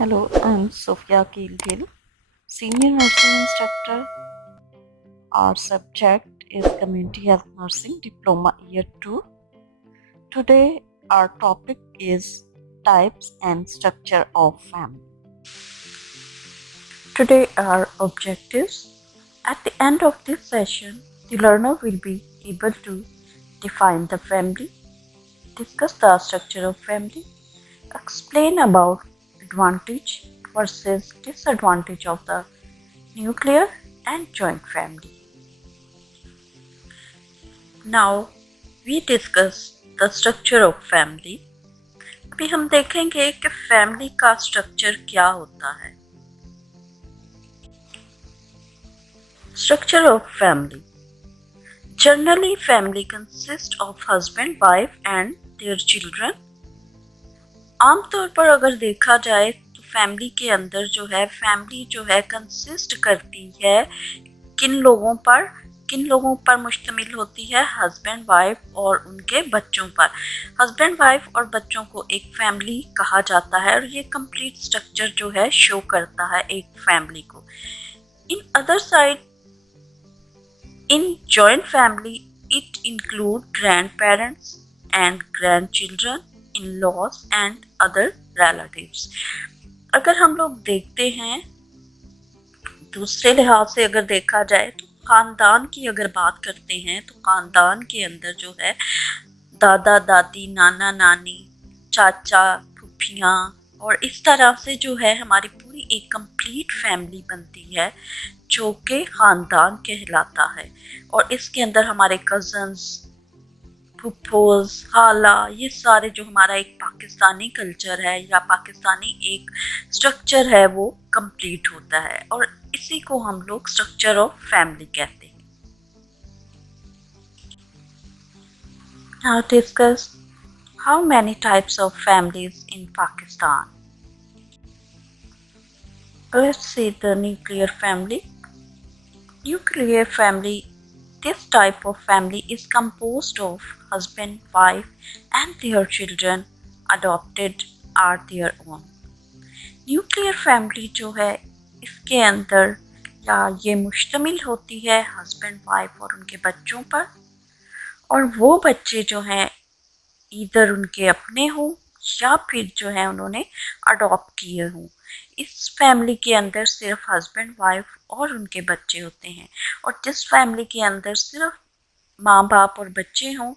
Hello, I'm Sophia Kilgil, Senior Nursing Instructor. Our subject is Community Health Nursing Diploma Year 2. Today, our topic is Types and Structure of Family. Today, our objectives. At the end of this session, the learner will be able to define the family, discuss the structure of family, explain about advantage versus disadvantage of the nuclear and joint family. Now we discuss the structure of family. अभी हम देखेंगे कि family का structure क्या होता है. Structure of family. Generally, family consists of husband, wife and their children. आमतौर पर अगर देखा जाए तो फैमिली के अंदर जो है फैमिली जो है कंसिस्ट करती है किन लोगों पर मुश्तमिल होती है, हस्बैंड वाइफ और उनके बच्चों पर. हस्बैंड वाइफ और बच्चों को एक फैमिली कहा जाता है और ये कंप्लीट स्ट्रक्चर जो है शो करता है एक फैमिली को. In other side, in joint family it include grand parents and grand children, in-laws and other relatives. अगर हम लोग देखते हैं दूसरे लिहाज से अगर देखा जाए तो खानदान की अगर बात करते हैं तो खानदान के अंदर जो है दादा दादी, नाना नानी, चाचा, फूफियाँ और इस तरह से जो है हमारी पूरी एक कंप्लीट फैमिली बनती है जो कि खानदान कहलाता है. और इसके अंदर हमारे कज़न्स, फूफोज, खाला, ये सारे जो हमारा एक पाकिस्तानी कल्चर है या पाकिस्तानी एक स्ट्रक्चर है वो कंप्लीट होता है और इसी को हम लोग स्ट्रक्चर ऑफ फैमिली कहते हैं. Now discuss how many types of families in Pakistan. Let's see the nuclear family. Nuclear family. This type of family is composed of husband, wife and their children adopted are their own. Nuclear family जो है इसके अंदर या ये मुश्तमिल होती है husband, wife और उनके बच्चों पर और वो बच्चे जो हैं इधर उनके अपने हों या फिर जो है उन्होंने अडॉप्ट किए हों. इस फैमिली के अंदर सिर्फ हस्बैंड, वाइफ और उनके बच्चे होते हैं और जिस फैमिली के अंदर सिर्फ माँ बाप और बच्चे हों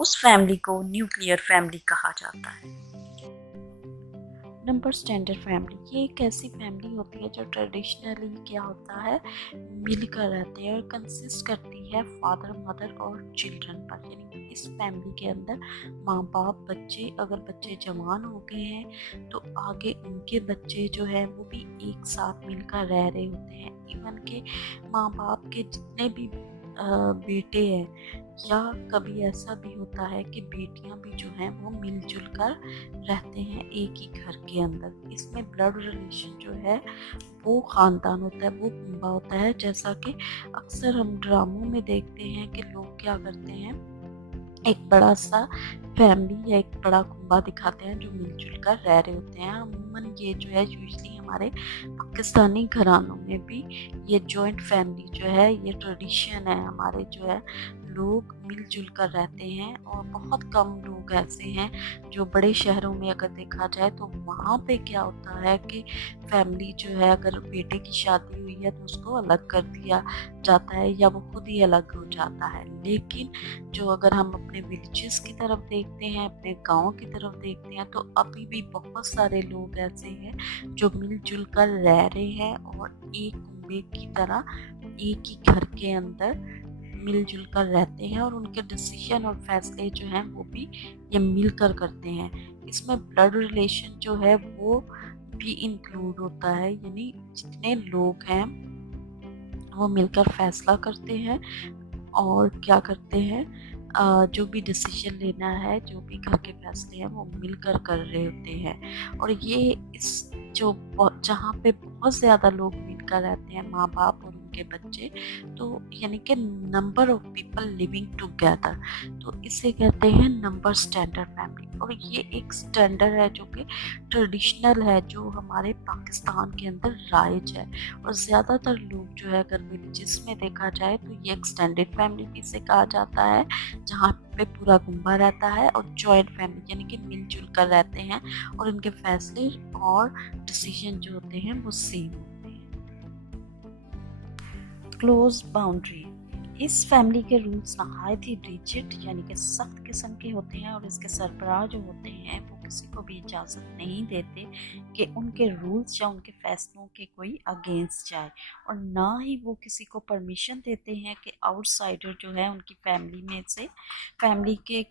उस फैमिली को न्यूक्लियर फैमिली कहा जाता है. नंबर स्टैंडर्ड फैमिली, ये एक ऐसी फैमिली होती है जो ट्रेडिशनली क्या होता है मिलकर रहते हैं और कंसिस्ट करती है फादर, मदर और चिल्ड्रन पर. यानी इस फैमिली के अंदर माँ बाप, बच्चे, अगर बच्चे जवान हो गए हैं तो आगे उनके बच्चे जो है वो भी एक साथ मिलकर रह रहे होते हैं. इवन के माँ बाप के जितने भी बेटे हैं या कभी ऐसा भी होता है कि बेटियां भी जो हैं वो मिलजुल कर रहते हैं एक ही घर के अंदर. इसमें ब्लड रिलेशन जो है वो ख़ानदान होता है, वो कुंबा होता है. जैसा कि अक्सर हम ड्रामों में देखते हैं कि लोग क्या करते हैं एक बड़ा सा फैमिली या एक बड़ा कुंबा दिखाते हैं जो मिलजुल कर रह रहे होते हैं. अमूमन ये जो है यूजली हमारे पाकिस्तानी घरानों में भी ये जॉइंट फैमिली जो है ये ट्रेडिशन है. हमारे जो है लोग मिलजुल कर रहते हैं और बहुत कम लोग ऐसे हैं जो बड़े शहरों में अगर देखा जाए तो वहाँ पे क्या होता है कि फैमिली जो है अगर बेटे की शादी हुई है तो उसको अलग कर दिया जाता है या वो खुद ही अलग हो जाता है. लेकिन जो अगर हम अपने विलेजेस की तरफ देखते हैं, अपने गाँव की तरफ देखते हैं तो अभी भी बहुत सारे लोग ऐसे हैं जो मिलजुल कर रह रहे हैं और एक कुंबे की तरह एक ही घर के अंदर मिलजुल कर रहते हैं और उनके डिसीजन और फैसले जो हैं वो भी ये मिलकर करते हैं. इसमें ब्लड रिलेशन जो है वो भी इंक्लूड होता है. यानी जितने लोग हैं वो मिलकर फैसला करते हैं और क्या करते हैं जो भी डिसीजन लेना है, जो भी घर के फैसले हैं वो मिलकर कर रहे होते हैं. और ये इस जो जहाँ पे बहुत ज़्यादा लोग मिलकर रहते हैं, माँ बाप और के बच्चे, तो यानी कि number of people living together, तो इसे कहते हैं नंबर स्टैंडर्ड फैमिली। और ये एक स्टैंडर्ड है जो कि ट्रेडिशनल है, जो हमारे पाकिस्तान के अंदर राइज है। और ज़्यादातर लोग जो है, अगर विलेजेस में देखा जाए तो ये एक्सटेंडेड फैमिली भी इसे कहा जाता है, जहाँ पे पूरा गुम्बा रहता है, और जॉइंट फैमिली यानी कि मिलजुल कर रहते हैं, और इनके फैसले और डिसीजन जो होते हैं वो सेम होते हैं। क्लोज बाउंड्री, इस फैमिली के रूल्स नहायत ही रिजिड यानी कि सख्त किस्म के होते हैं, और इसके सरबराह जो होते हैं वो किसी को भी इजाज़त नहीं देते कि उनके रूल्स या उनके फैसलों के कोई अगेंस्ट जाए, और ना ही वो किसी को परमिशन देते हैं कि आउटसाइडर जो है उनकी फैमिली में से फैमिली के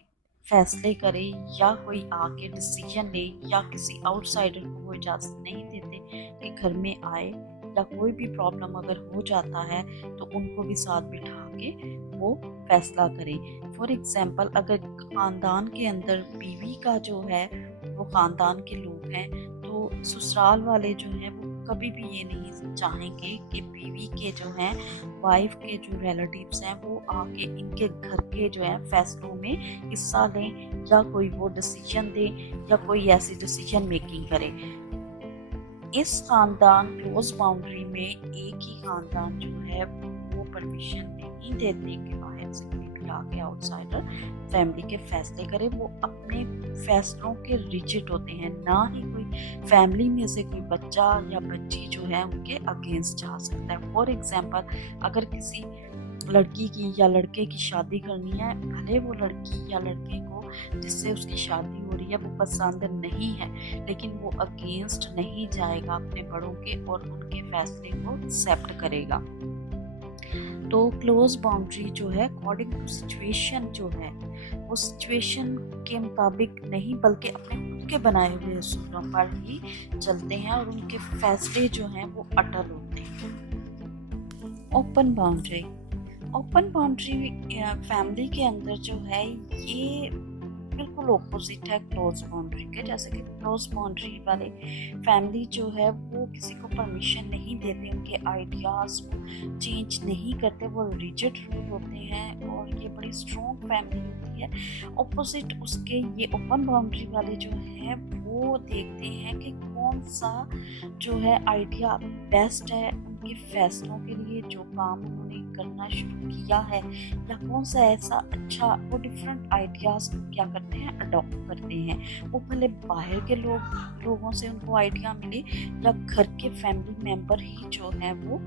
फैसले करे या कोई आके डिसीजन ले, या किसी आउटसाइडर को वो इजाज़त नहीं देते कि घर में आए, या कोई भी प्रॉब्लम अगर हो जाता है तो उनको भी साथ बिठा के वो फैसला करें। फॉर एग्ज़ाम्पल, अगर ख़ानदान के अंदर बीवी का जो है वो ख़ानदान के लोग हैं, तो ससुराल वाले जो हैं वो कभी भी ये नहीं चाहेंगे कि बीवी के जो हैं, वाइफ के जो रिलेटिव्स हैं वो आके इनके घर के जो है फैसलों में हिस्सा लें, या कोई वो डिसीजन दें, या कोई ऐसी डिसीजन मेकिंग करें। इस खानदान क्लोज बाउंड्री में एक ही खानदान जो है वो परमिशन नहीं देते कि बाहर से कोई भी आके आउटसाइडर फैमिली के फैसले करे। वो अपने फैसलों के रिजिड होते हैं, ना ही कोई फैमिली में से कोई बच्चा या बच्ची जो है उनके अगेंस्ट जा सकता है। फॉर एग्जांपल, अगर किसी लड़की की या लड़के की शादी करनी है, भले वो लड़की या लड़के को जिससे उसकी शादी हो रही है वो पसंद नहीं है, लेकिन वो अगेंस्ट नहीं जाएगा अपने बड़ों के, और उनके फैसले को एक्सेप्ट करेगा। तो क्लोज बाउंड्री जो है अकॉर्डिंग टू सिचुएशन जो है वो सिचुएशन के मुताबिक नहीं, बल्कि अपने खुद के बनाए हुए असूलों पर ही चलते हैं, और उनके फैसले जो हैं वो अटल होते हैं। Open boundary, open boundary family के अंदर जो है ये बिल्कुल ऑपोजिट है क्लोज बाउंड्री के। जैसे कि क्लोज बाउंड्री वाले फैमिली जो है वो किसी को परमिशन नहीं देते, उनके आइडियाज़ वो चेंज नहीं करते, वो रिजिड रूल होते हैं, और ये बड़ी स्ट्रॉन्ग फैमिली होती है। ऑपोजिट उसके ये ओपन बाउंड्री वाले जो है वो देखते हैं कि कौन सा जो है आइडिया बेस्ट है उनके फैसलों के लिए, जो काम उन्होंने करना शुरू किया है, या कौन सा ऐसा अच्छा, वो डिफरेंट आइडियाज़ क्या करते हैं, अडॉप्ट करते हैं। वो भले बाहर के लोगों से उनको आइडिया मिले, या घर के फैमिली मेम्बर ही जो है वो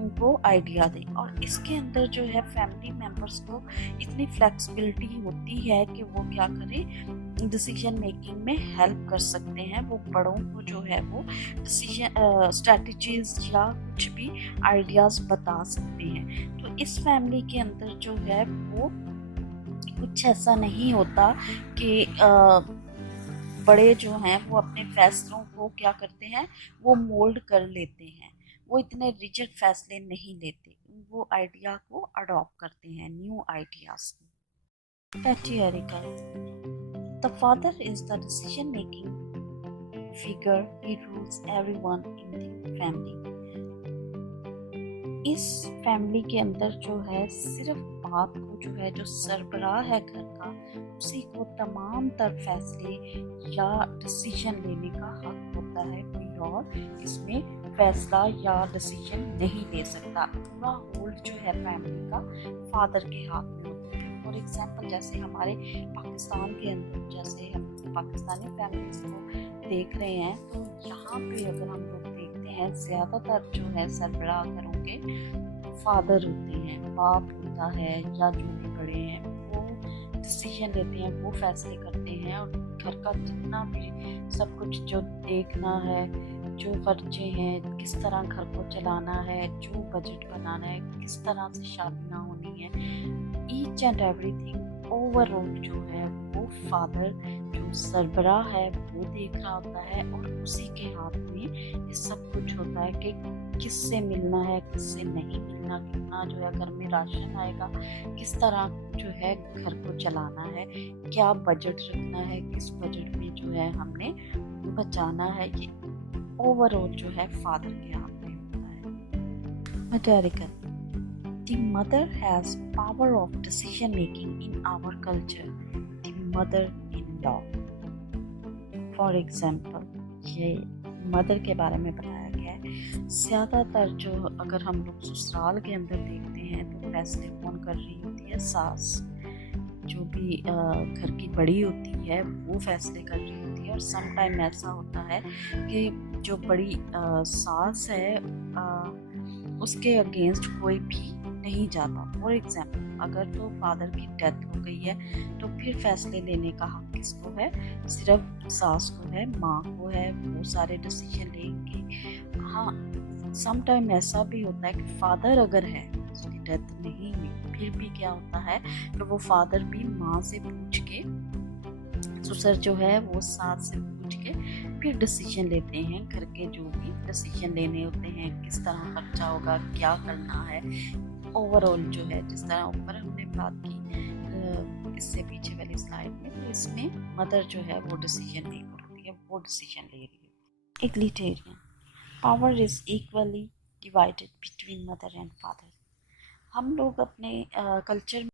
उनको आइडिया दें। और इसके अंदर जो है फैमिली मेम्बर्स को इतनी फ्लेक्सिबिलिटी होती है कि वो क्या करें, डिसीजन मेकिंग में हेल्प कर सकते हैं। वो बड़ों को जो है वो डिसीजन स्ट्रैटेजीज या कुछ भी आइडियाज़ बता सकते हैं। तो इस फैमिली के अंदर जो है वो कुछ ऐसा नहीं होता कि बड़े जो हैं वो अपने फैसलों को क्या करते हैं, वो मोल्ड कर लेते हैं। वो इतने रिजिड फैसले नहीं लेते, वो आइडिया को अडॉप्ट करते हैं, न्यू आइडियाज़ को। Patriarchal, the father is the decision making figure, he rules everyone in the family. इस फैमिली के अंदर जो है सिर्फ बाप को जो है, जो सरबराह है घर का, उसी को तमाम तर फैसले या डिसीजन लेने का हक होता है। कोई और इसमें फैसला या डिसीजन नहीं ले सकता। पूरा होल्ड जो है फैमिली का फादर के हाथ में होता है। फॉर एग्जाम्पल, जैसे हमारे पाकिस्तान के अंदर, जैसे हम पाकिस्तानी फैमिलीज को देख रहे हैं, तो यहाँ पे अगर हम लोग देखते हैं ज़्यादातर जो है सरबराह घरों के फादर होते हैं, बाप होता है, या जो भी बड़े हैं वो डिसीजन लेते हैं, वो फैसले करते हैं, और घर का जितना भी सब कुछ जो देखना है, जो खर्चे हैं, किस तरह घर को चलाना है, जो बजट बनाना है, किस तरह से शादी ना होनी है, ईच एंड एवरीथिंग ओवरऑल जो है वो फादर जो सरबराह है वो देख रहा होता है, और उसी के हाथ में ये सब कुछ होता है कि किससे मिलना है, किससे नहीं मिलना, कितना जो है घर में राशन आएगा, किस तरह जो है घर को चलाना है, क्या बजट रखना है, किस बजट में जो है हमने बचाना है, ये ओवरऑल जो है फादर के हाथ में होता है। मैटरिकल, The mother has power of decision making in our culture. The mother-in-law. For example, ये मदर के बारे में बताया गया है। ज़्यादातर जो अगर हम लोग ससुराल के अंदर देखते हैं तो फैसले कौन कर रही होती है? सास। जो भी घर की बड़ी होती है वो फैसले कर रही होती है। और सम टाइम ऐसा होता है कि जो बड़ी सास है उसके अगेंस्ट कोई भी नहीं जाता। फॉर एग्जाम्पल, अगर तो फादर की डेथ हो गई है तो फिर फैसले लेने का हक किसको है? सिर्फ सास को है, माँ को है, वो सारे डिसीजन लेंगे। हाँ, सम टाइम ऐसा भी होता है कि फादर अगर है, उसकी डेथ नहीं हुई, फिर भी क्या होता है तो वो फादर भी माँ से पूछ के, ससुर जो है वो सास से पूछ के फिर डिसीजन लेते हैं। घर के जो भी डिसीजन लेने होते हैं, किस तरह खर्चा होगा, क्या करना है, ओवरऑल जो है, जिस तरह ऊपर हमने बात की इससे पीछे वाली स्लाइड में, तो इसमें मदर जो है वो डिसीजन मेकर होती है, वो डिसीजन ले रही है। Egalitarian, power is equally divided between mother and father. हम लोग अपने कल्चर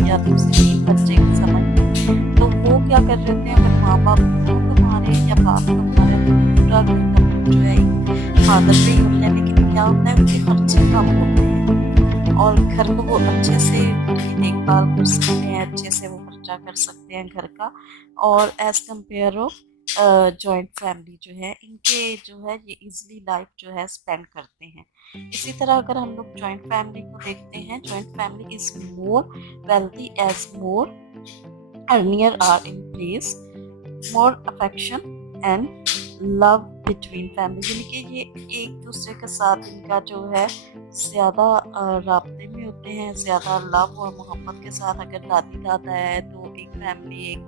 या दूसरे 3 बच्चे की समझ में, तो वो क्या कर रहे थे, अगर माँ-बाप दोनों कमा या बाप कमा रहे तो पूरा घर का बोझ जो है फादर पे ही होता है। लेकिन क्या होता है, उनके खर्चे कम होते हैं और घर को वो अच्छे से उनकी देखभाल कर सकते हैं, अच्छे से वो खर्चा कर सकते हैं घर का। और as compare of joint family जो है, इनके जो है ये ईज़िली लाइफ जो है स्पेंड करते हैं। इसी तरह अगर हम लोग जॉइंट फैमिली को देखते हैं, joint family is more wealthy as more earlier are in place, more affection and love between family, यानी कि ये एक दूसरे के साथ इनका जो है ज़्यादा राब्ते में होते हैं, ज़्यादा लव और मोहब्बत के साथ। अगर दादी दादा है तो एक फैमिली, एक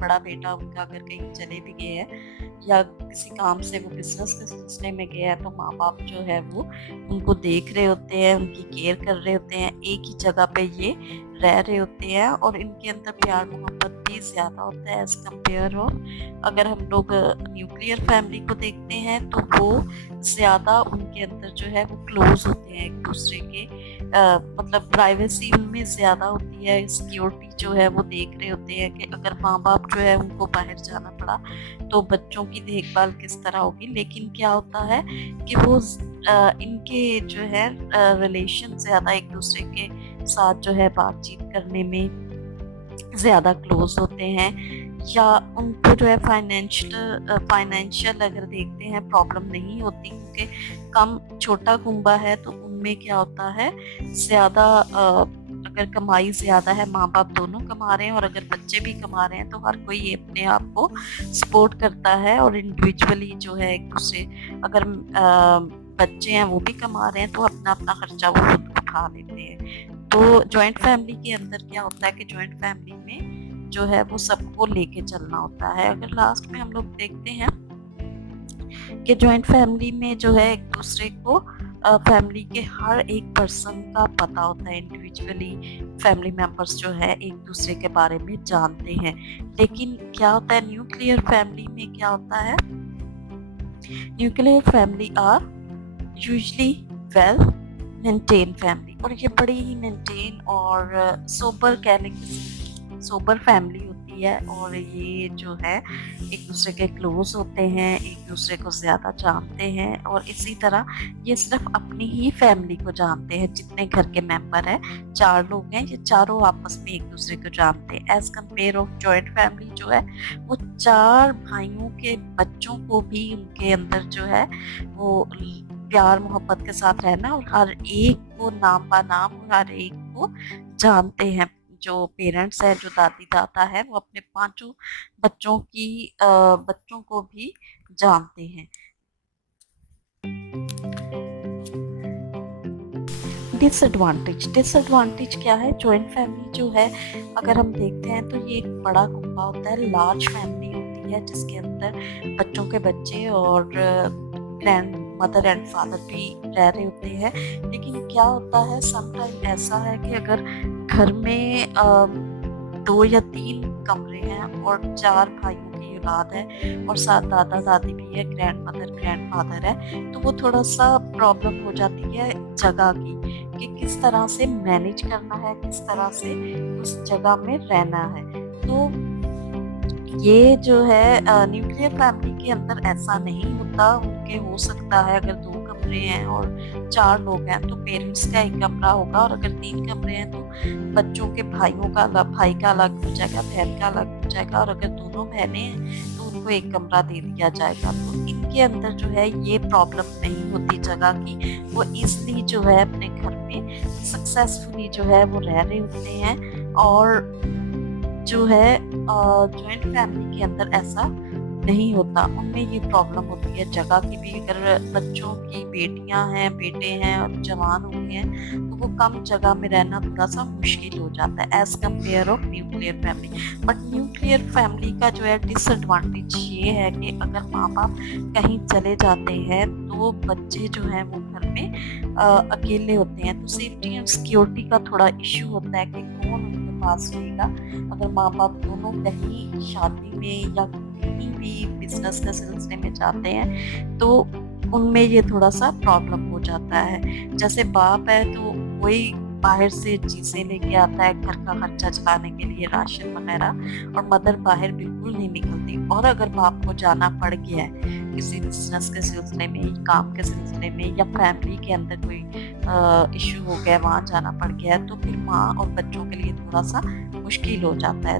बड़ा बेटा उनका अगर कहीं चले भी गए हैं या किसी काम से वो बिजनेस के सिलसिले में गया है, तो माँ बाप जो है वो उनको देख रहे होते हैं, उनकी केयर कर रहे होते हैं, एक ही जगह पे ये रह रहे होते हैं और इनके अंदर प्यार मोहब्बत भी ज़्यादा होता है एज़ कम्पेयर हो। अगर हम लोग न्यूक्लियर फैमिली को देखते हैं तो वो ज़्यादा उनके अंदर जो है वो क्लोज होते हैं एक दूसरे के, मतलब प्राइवेसी उनमें ज़्यादा होती है, सिक्योरिटी जो है वो देख रहे होते हैं कि अगर माँ बाप जो है उनको बाहर जाना पड़ा तो बच्चों की देखभाल किस तरह होगी। लेकिन क्या होता है कि वो इनके जो है रिलेशन ज़्यादा एक दूसरे के साथ जो है बातचीत करने में ज़्यादा क्लोज होते हैं, या उनको जो है फाइनेंशियल अगर देखते हैं प्रॉब्लम नहीं होती, क्योंकि कम छोटा कुंबा है तो उनमें क्या होता है ज़्यादा अगर कमाई ज़्यादा है, माँ बाप दोनों कमा रहे हैं और अगर बच्चे भी कमा रहे हैं तो हर कोई अपने आप को सपोर्ट करता है और इंडिविजुअली जो है एक दूसरे, अगर बच्चे हैं वो भी कमा रहे हैं तो अपना अपना खर्चा वो खुद उठा लेते हैं। तो जॉइंट फैमिली के अंदर क्या होता है कि जॉइंट फैमिली में जो है वो सबको लेके चलना होता है। अगर लास्ट में हम लोग देखते हैं कि जॉइंट फैमिली में जो है एक दूसरे को फैमिली के हर एक पर्सन का पता होता है, इंडिविजुअली फैमिली मेंबर्स जो है एक दूसरे के बारे में जानते हैं। लेकिन क्या होता है न्यूक्लियर फैमिली में, क्या होता है nuclear family are usually well maintain family, और ये बड़ी ही मेंटेन और सोबर कह लें, सोबर फैमिली होती है, और ये जो है एक दूसरे के क्लोज होते हैं, एक दूसरे को ज़्यादा जानते हैं, और इसी तरह ये सिर्फ अपनी ही फैमिली को जानते हैं। जितने घर के मेंबर हैं, 4 लोग हैं, ये चारों आपस में एक दूसरे को जानते हैं। As compare of joint family जो है वो 4 भाइयों के बच्चों को भी उनके अंदर जो है वो प्यार मोहब्बत के साथ रहना, और हर एक को नाम बा नाम और हर एक को जानते हैं। जो पेरेंट्स है, जो दादी दादा है, वो अपने 5 बच्चों को भी जानते हैं। डिसएडवांटेज क्या है, जॉइंट फैमिली जो है अगर हम देखते हैं तो ये एक बड़ा कुंबा होता है, लार्ज फैमिली होती है जिसके अंदर बच्चों के बच्चे और ग्रैंड मदर एंड फादर भी रह रहे होते हैं। लेकिन क्या होता है समटाइम ऐसा है कि अगर घर में 2 या 3 कमरे हैं और 4 भाइयों की औलाद है और साथ दादा दादी भी है, ग्रैंड मदर ग्रैंड फादर है, तो वो थोड़ा सा प्रॉब्लम हो जाती है जगह की, कि किस तरह से मैनेज करना है, किस तरह से उस जगह में रहना है। तो ये जो है न्यूक्लियर फैमिली के अंदर ऐसा नहीं होता। उनके हो सकता है अगर 2 कमरे हैं और 4 लोग हैं तो पेरेंट्स का एक कमरा होगा, और अगर 3 कमरे हैं तो बच्चों के भाइयों का अलग, भाई का अलग हो जाएगा, बहन का अलग हो जाएगा, और अगर दोनों बहनें हैं तो उनको एक कमरा दे दिया जाएगा। तो इनके अंदर जो है ये प्रॉब्लम नहीं होती जगह की, वो ईज़िली जो है अपने घर में सक्सेसफुली जो है वो रह रहे होते हैं। और जो है जॉइंट फैमिली के अंदर ऐसा नहीं होता, उनमें ये प्रॉब्लम होती है जगह की भी। अगर बच्चों की बेटियां हैं, बेटे हैं और जवान हो गए हैं तो वो कम जगह में रहना थोड़ा सा मुश्किल हो जाता है as compare of nuclear family. But nuclear family का जो है डिसएडवांटेज ये है कि अगर माँ बाप कहीं चले जाते हैं तो बच्चे जो हैं वो घर में अकेले होते हैं, तो सेफ्टी एंड सिक्योरिटी का थोड़ा इश्यू होता है कि कौन उनके पास रहेगा। अगर माँ बाप दोनों कहीं शादी में या कहीं भी बिजनेस के सिलसिले में जाते हैं तो उनमें ये थोड़ा सा प्रॉब्लम हो जाता है। जैसे बाप है तो वही बाहर से चीज़ें लेके आता है घर का खर्चा चलाने के लिए, राशन वगैरह, और मदर बाहर बिल्कुल नहीं निकलती। और अगर बाप को जाना पड़ गया है किसी बिजनेस के सिलसिले में, काम के सिलसिले में, या फैमिली के अंदर कोई इशू हो गया, वहाँ जाना पड़ गया है, तो फिर माँ और बच्चों के लिए थोड़ा सा मुश्किल हो जाता है।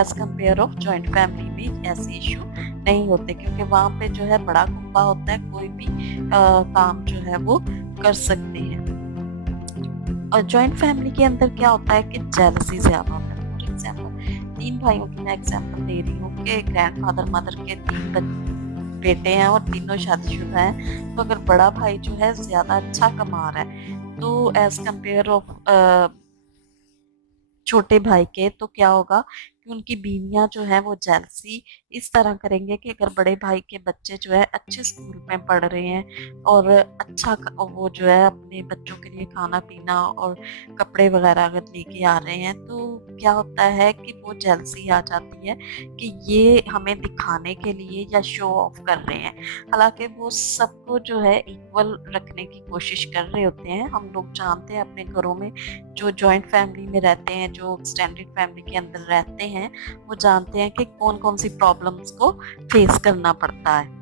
As compare of joint family में ऐसे इशू नहीं होते, क्योंकि वहाँ पे जो है बड़ा कुंबा होता है, कोई भी काम जो है वो कर सकते हैं। और जॉइंट फैमिली के अंदर क्या होता है कि जेलसी ज़्यादा होता है। फॉर एग्जाम्पल 3 भाइयों की मैं एग्जाम्पल दे रही हूँ कि ग्रैंडफादर मदर के 3 बेटे हैं और तीनों शादीशुदा हैं, तो अगर बड़ा भाई जो है ज़्यादा अच्छा कमा रहा है तो एज कम्पेयर ऑफ छोटे भाई के, तो क्या होगा कि कि उनकी बीवियां जो है वो जेलसी इस तरह करेंगे कि अगर बड़े भाई के बच्चे जो है अच्छे स्कूल में पढ़ रहे हैं और अच्छा वो जो है अपने बच्चों के लिए खाना पीना और कपड़े वगैरह अगर लेके आ रहे हैं, तो क्या होता है कि वो जेलसी आ जाती है कि ये हमें दिखाने के लिए या शो ऑफ कर रहे हैं। हालांकि वो सबको जो है इक्वल रखने की कोशिश कर रहे होते हैं। हम लोग जानते हैं अपने घरों में जो जॉइंट फैमिली में रहते हैं, जो एक्सटेंडेड फैमिली के अंदर रहते हैं, वो जानते हैं कि कौन कौन सी प्रॉब्लम्स को फेस करना पड़ता है।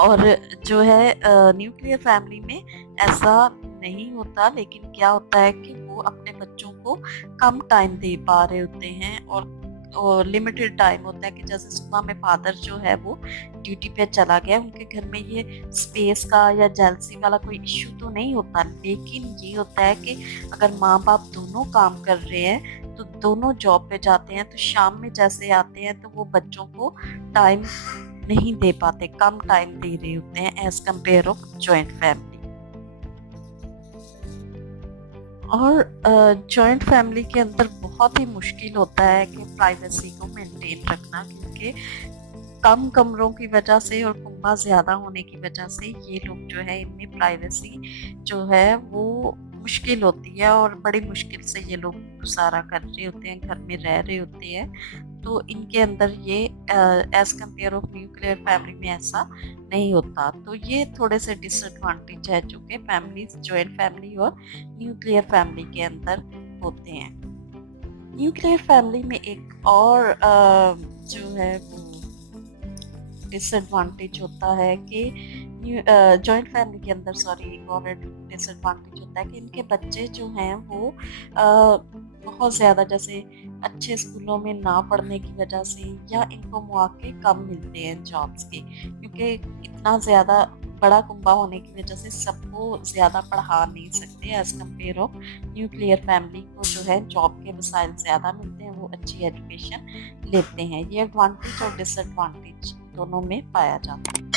और जो है न्यूक्लियर फैमिली में ऐसा नहीं होता, लेकिन क्या होता है कि वो अपने बच्चों को कम टाइम दे पा रहे होते हैं और लिमिटेड टाइम होता है कि जैसे सुबह में फादर जो है वो ड्यूटी पे चला गया, उनके घर में ये स्पेस का या जेलसी वाला कोई इश्यू तो नहीं होता, लेकिन ये होता है कि अगर माँ बाप दोनों काम कर रहे हैं तो दोनों जॉब पे जाते हैं, तो शाम में जैसे आते हैं तो वो बच्चों को टाइम नहीं दे पाते, कम टाइम दे रहे होते हैं as compare of joint family. और जॉइंट फैमिली के अंदर बहुत ही मुश्किल होता है कि प्राइवेसी को मेंटेन रखना, क्योंकि कम कमरों की वजह से और कुंबा ज़्यादा होने की वजह से ये लोग जो है इनमें प्राइवेसी जो है वो मुश्किल होती है और बड़ी मुश्किल से ये लोग गुजारा कर रहे होते हैं, घर में रह रहे होते हैं। तो इनके अंदर ये as compare of nuclear family में ऐसा नहीं होता। तो ये थोड़े से डिसएडवांटेज है जो कि फैमिलीज जॉइंट फैमिली और न्यूक्लियर फैमिली के अंदर होते हैं। न्यूक्लियर फैमिली में एक और जो है वो डिसएडवांटेज होता है कि जॉइंट फैमिली के अंदर एक और डिसएडवांटेज होता है कि इनके बच्चे जो हैं वो बहुत ज़्यादा जैसे अच्छे स्कूलों में ना पढ़ने की वजह से या इनको मौके कम मिलते हैं जॉब्स के, क्योंकि इतना ज़्यादा बड़ा कुंबा होने की वजह से सबको ज़्यादा पढ़ा नहीं सकते as compare of nuclear family को जो है जॉब के वसाइल ज़्यादा मिलते हैं, वो अच्छी एजुकेशन लेते हैं। ये एडवांटेज और डिसएडवांटेज दोनों में पाया जाता है।